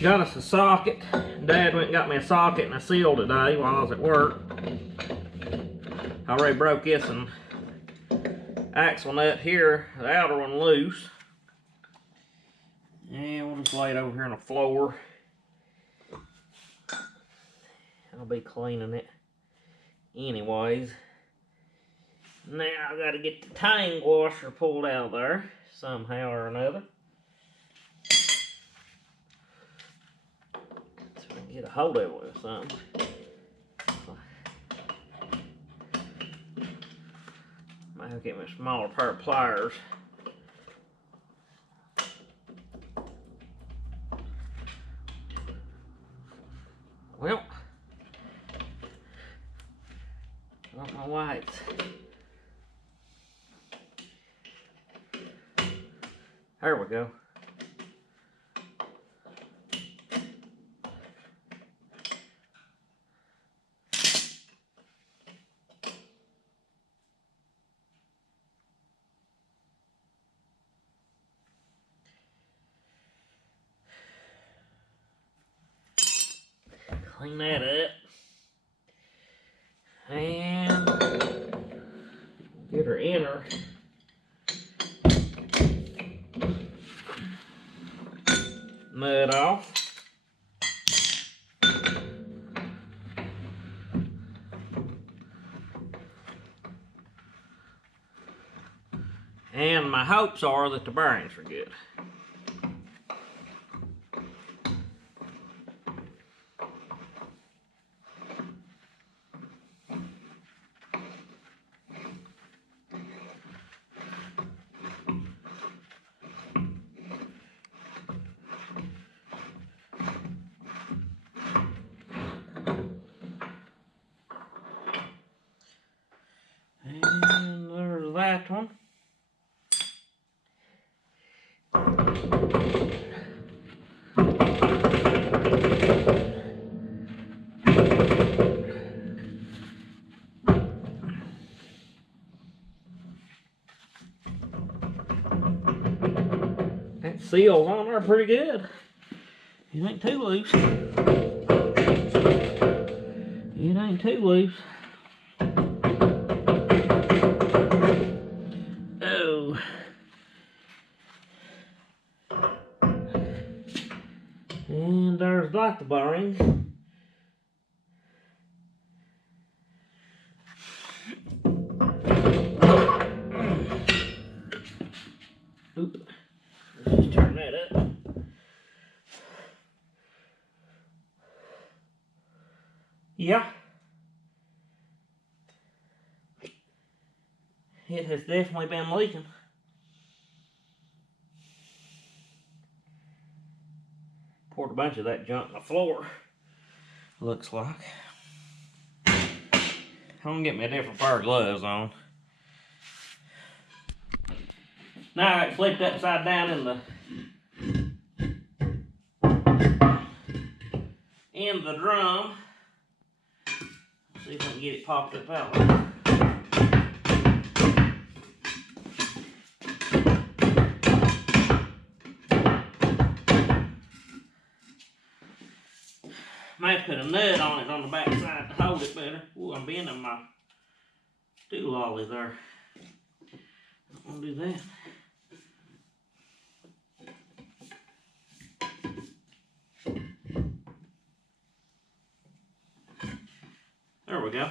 Got us a socket. Dad went and got me a socket and a seal today while I was at work. I already broke this and axle nut here, the outer one loose. And we'll just lay it over here on the floor. I'll be cleaning it anyways. Now I gotta get the tank washer pulled out of there somehow or another. So I can get a hold of it with something. Might have to get me a smaller pair of pliers. Well, I want my lights. There we go. Clean that up. And get her inner. Mud off. And my hopes are that the bearings are good. And there's that one. That seal's on there pretty good. It ain't too loose. It ain't too loose. Oh. And there's that the bearing. Oop. Let's just turn that up. Yeah. It has definitely been leaking. Poured a bunch of that junk on the floor, looks like. I'm gonna get me a different pair of gloves on. Now I got it flipped upside down in the drum. See if I can get it popped up out there. Might put a nut on it on the back side to hold it better. Ooh, I'm bending my doololly there. Don't want to do that. There we go.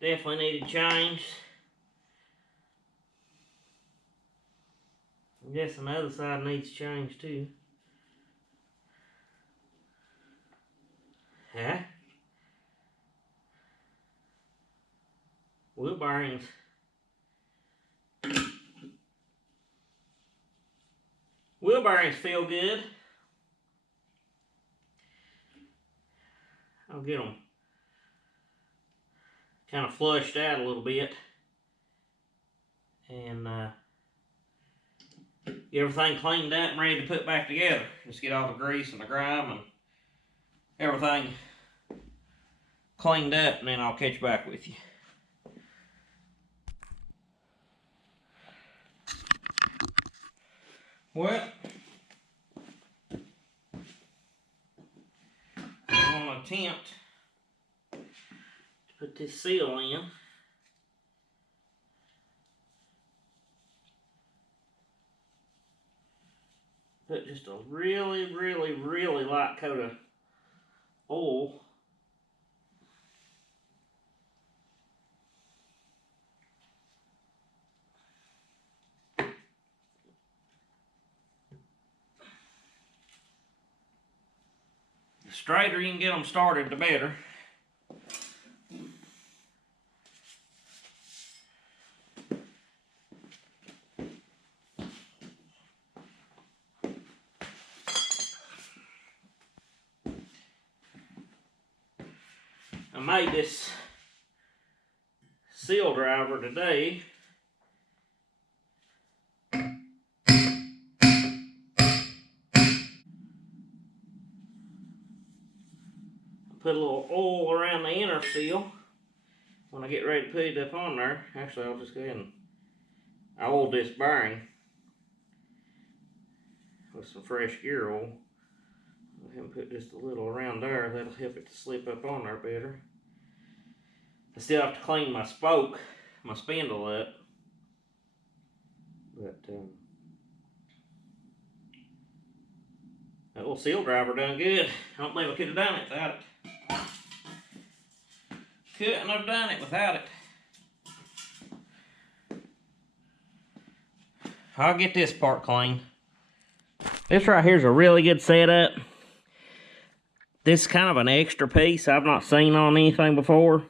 Definitely needed changed. I'm guessing the other side needs changed too. Huh? Wheel bearings. Wheel bearings feel good. I'll get them kind of flushed out a little bit and get everything cleaned up and ready to put back together. Just get all the grease and the grime and everything cleaned up, and then I'll catch back with you. Well, I'm going to attempt to put this seal in. Put just a really, really, really light coat of oil. The straighter you can get them started, the better. I made this seal driver today. Put a little oil around the inner seal when I get ready to put it up on there. Actually, I'll just go ahead and oil this bearing with some fresh gear oil. Go ahead and put just a little around there. That'll help it to slip up on there better. I still have to clean my spoke, my spindle up. But that little seal driver done good. I don't believe I could have done it without it. Couldn't have done it without it. I'll get this part clean. This right here is a really good setup. This is kind of an extra piece I've not seen on anything before.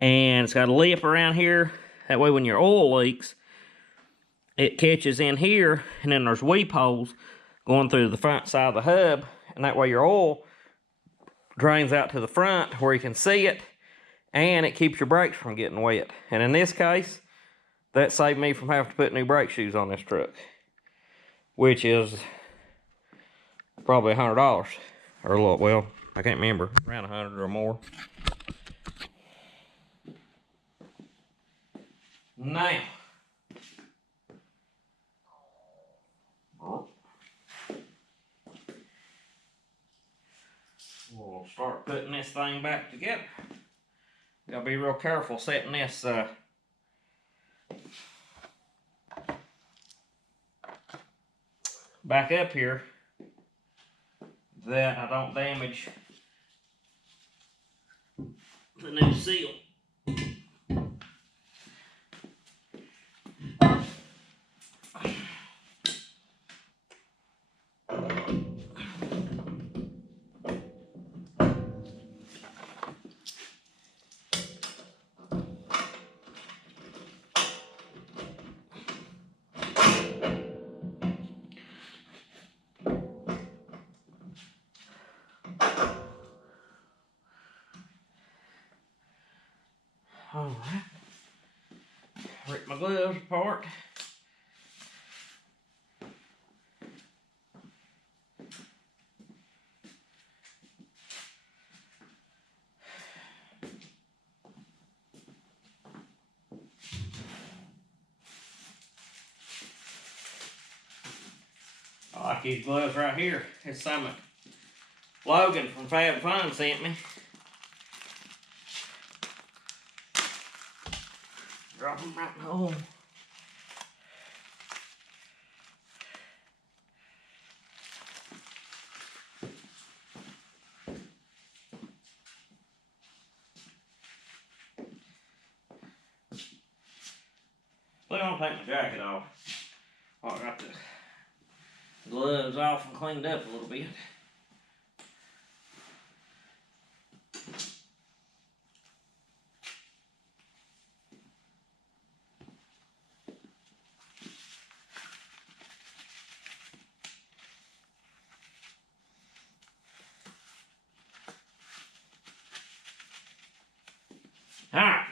And it's got a lip around here. That way when your oil leaks, it catches in here, and then there's weep holes going through the front side of the hub, and that way your oil drains out to the front where you can see it, and it keeps your brakes from getting wet. And in this case, that saved me from having to put new brake shoes on this truck, which is probably $100 or a little, well, I can't remember, around 100 or more. Now, we'll start putting this thing back together. Gotta be real careful setting this back up here that I don't damage the new seal. Alright, rip my gloves apart. I like these gloves right here. It's something Logan from Fab Fun sent me. Drop them right in the hole. Well, I'm gonna take my jacket off. I got the gloves off and cleaned up a little bit. Alright.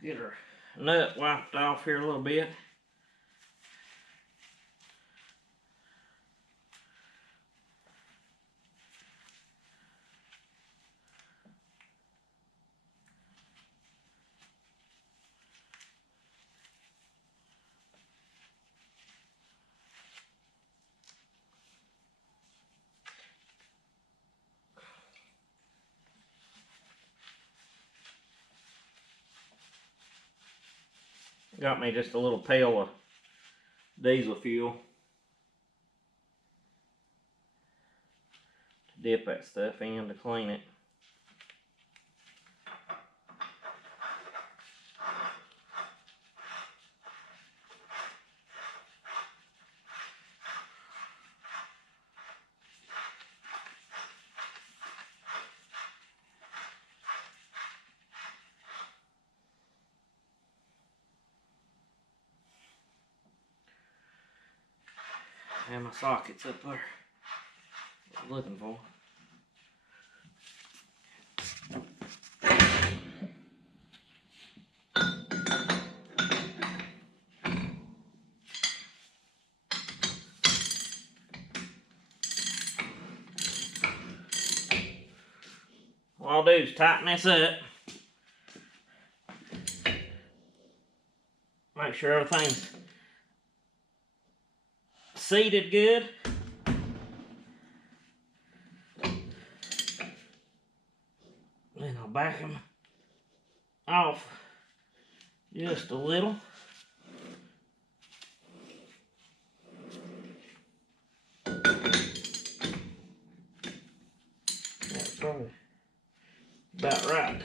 Get her nut wiped off here a little bit. Got me just a little pail of diesel fuel to dip that stuff in to clean it. And my sockets up there. What I'm looking for. What I'll do is tighten this up. Make sure everything's seated good. Then I'll back them off just a little. That's probably about right.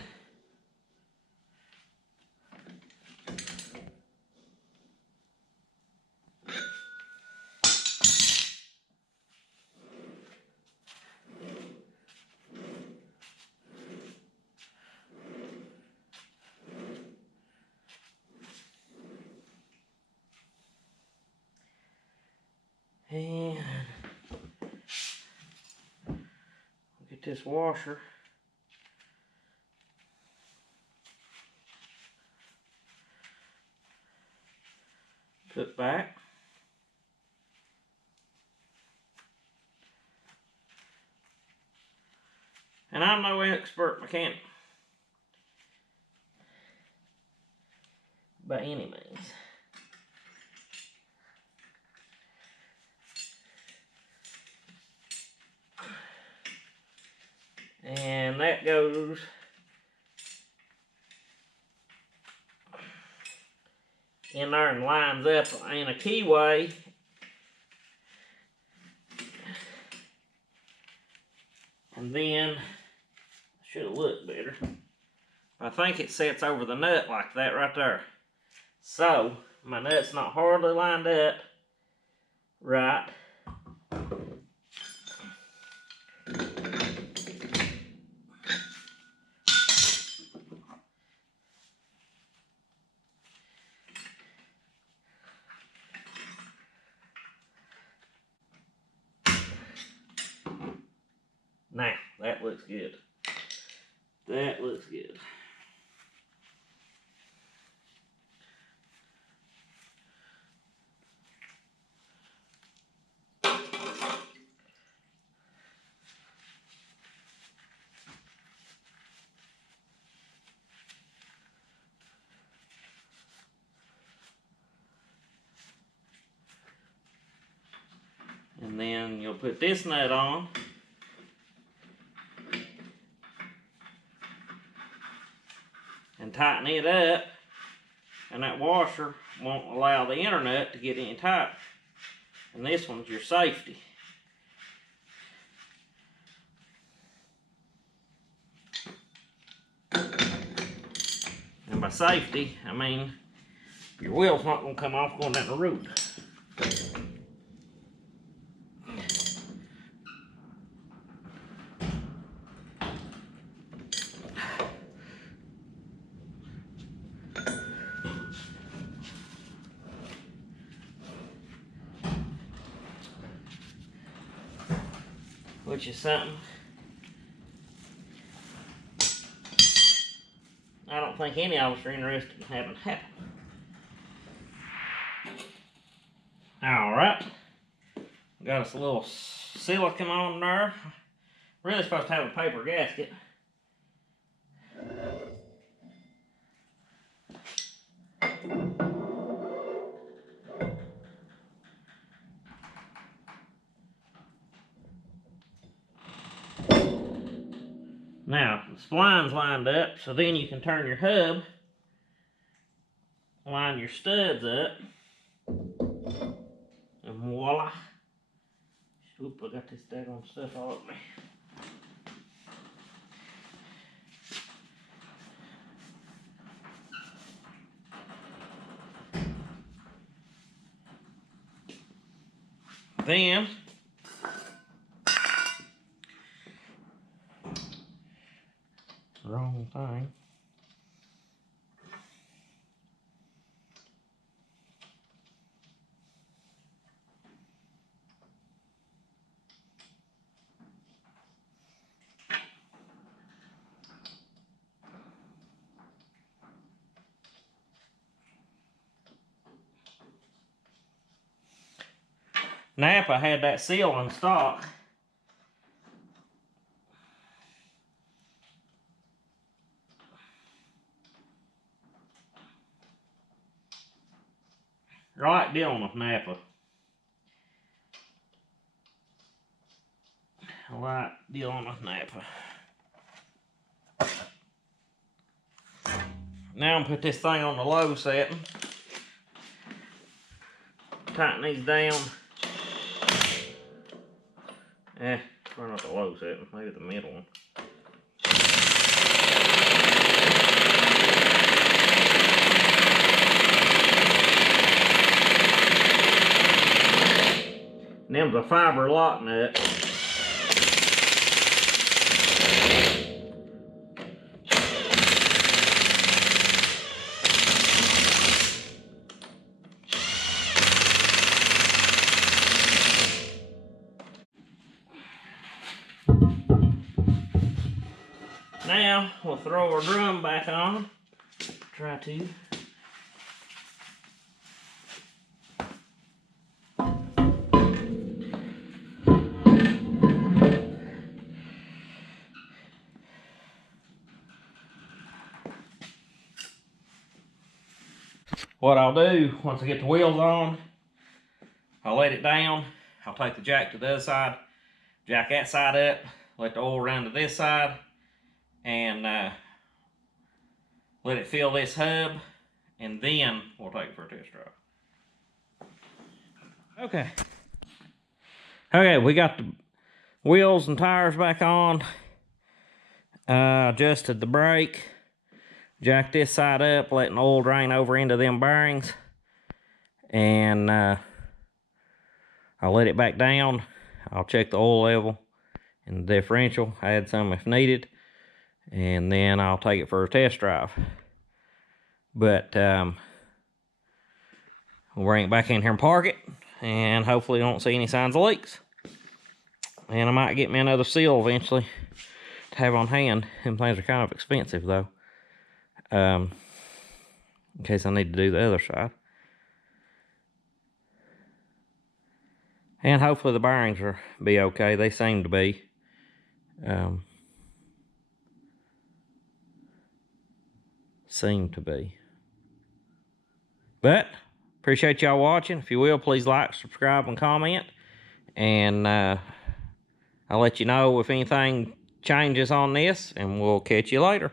And get this washer. Put back. And I'm no expert mechanic by any means. And that goes in there and lines up in a keyway. And then, should have looked better. I think it sets over the nut like that right there. So, my nut's not hardly lined up right. Now, that looks good. That looks good. And then you'll put this nut on. And tighten it up. And that washer won't allow the inner nut to get any tighter. And this one's your safety. And by safety, I mean your wheel's not going to come off going down the road. Which is something I don't think any of us are interested in having happen. Alright. Got us a little silicone on there. Really supposed to have a paper gasket. Now, the spline's lined up, so then you can turn your hub line your studs up. And voila. Oop, I got this daggone stuff all over me. Then wrong thing. Napa had that seal in stock. Right dealing with Napa. I like dealing with Napa. Now I'm gonna put this thing on the low setting. Tighten these down. Probably not the low setting, maybe the middle one. And them's a fiber lock nut. Now we'll throw our drum back on. Try to. What I'll do, once I get the wheels on, I'll let it down. I'll take the jack to the other side, jack that side up, let the oil run to this side, and let it fill this hub, and then we'll take it for a test drive. Okay, we got the wheels and tires back on. Adjusted the brake. Jack this side up, letting oil drain over into them bearings. And I'll let it back down. I'll check the oil level and the differential, add some if needed. And then I'll take it for a test drive. But we'll bring it back in here and park it. And hopefully don't see any signs of leaks. And I might get me another seal eventually to have on hand. Them things are kind of expensive though. In case I need to do the other side. And hopefully the bearings will be okay. They seem to be. But appreciate y'all watching. If you will, please like, subscribe, and comment. And I'll let you know if anything changes on this, and we'll catch you later.